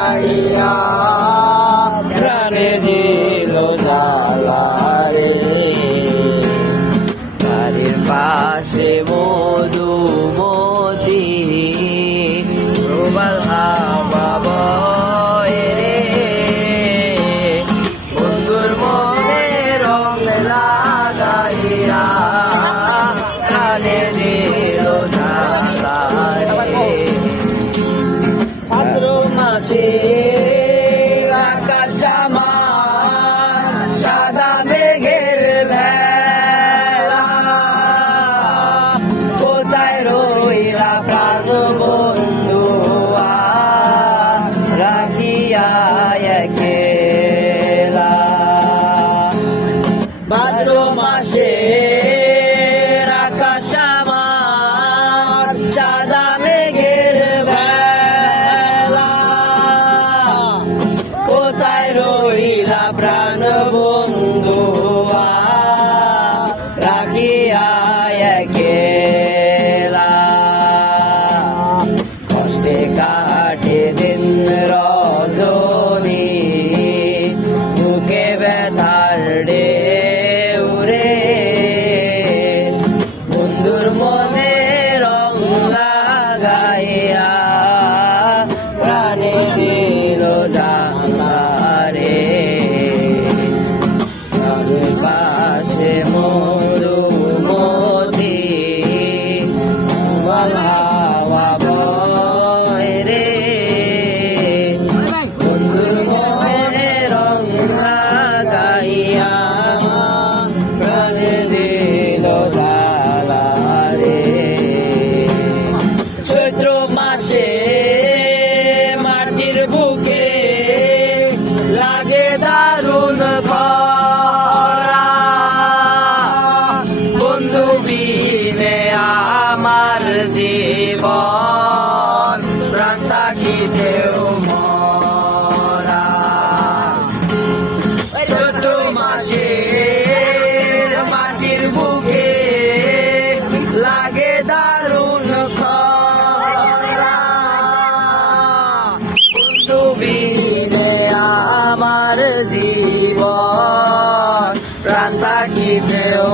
গাইয়া প্রাণে দিল জ্বালা রে। বাড়ির পাশে মধুমতি প্রবাল হাওয়া বয় রে। বন্ধুর মনে রং লাগাইয়া প্রাণে দিল জ্বালা রে। ভাদ্র মাসে আকাশ আমার সাদা মেঘের ভেলা। কোথায় রইলা প্রাণ বন্ধু রাখিয়া একেলা। ভাদ্র মাসে আকাশ আমার সাদা মেঘের ভেলা। কোথায় রইলা প্রাণ বন্ধু রাখিয়া একেলা। কষ্টে কাটে দিন রজনী বুকে ব্যথার ঢেউ রে। বন্ধুর মনে রং লাগাইয়া প্রাণে দিল জ্বালা রে। বাড়ির পাশে মধুমতি প্রবাল হাওয়া বয় রে। বন্ধুর মনে রং লাগাইয়া প্রাণে দিল জ্বালা রে। চৈত্র মাসে মাটির বুকে লাগে দারুণ খরা। বন্ধু বিনে আমার জীবন প্রাণ থাকিতেও মরা। চৈত্র মাসে মাটির বুকে লাগে দারুণ খরা। বন্ধু বিনে আমার জীবন প্রাণ থাকিতেও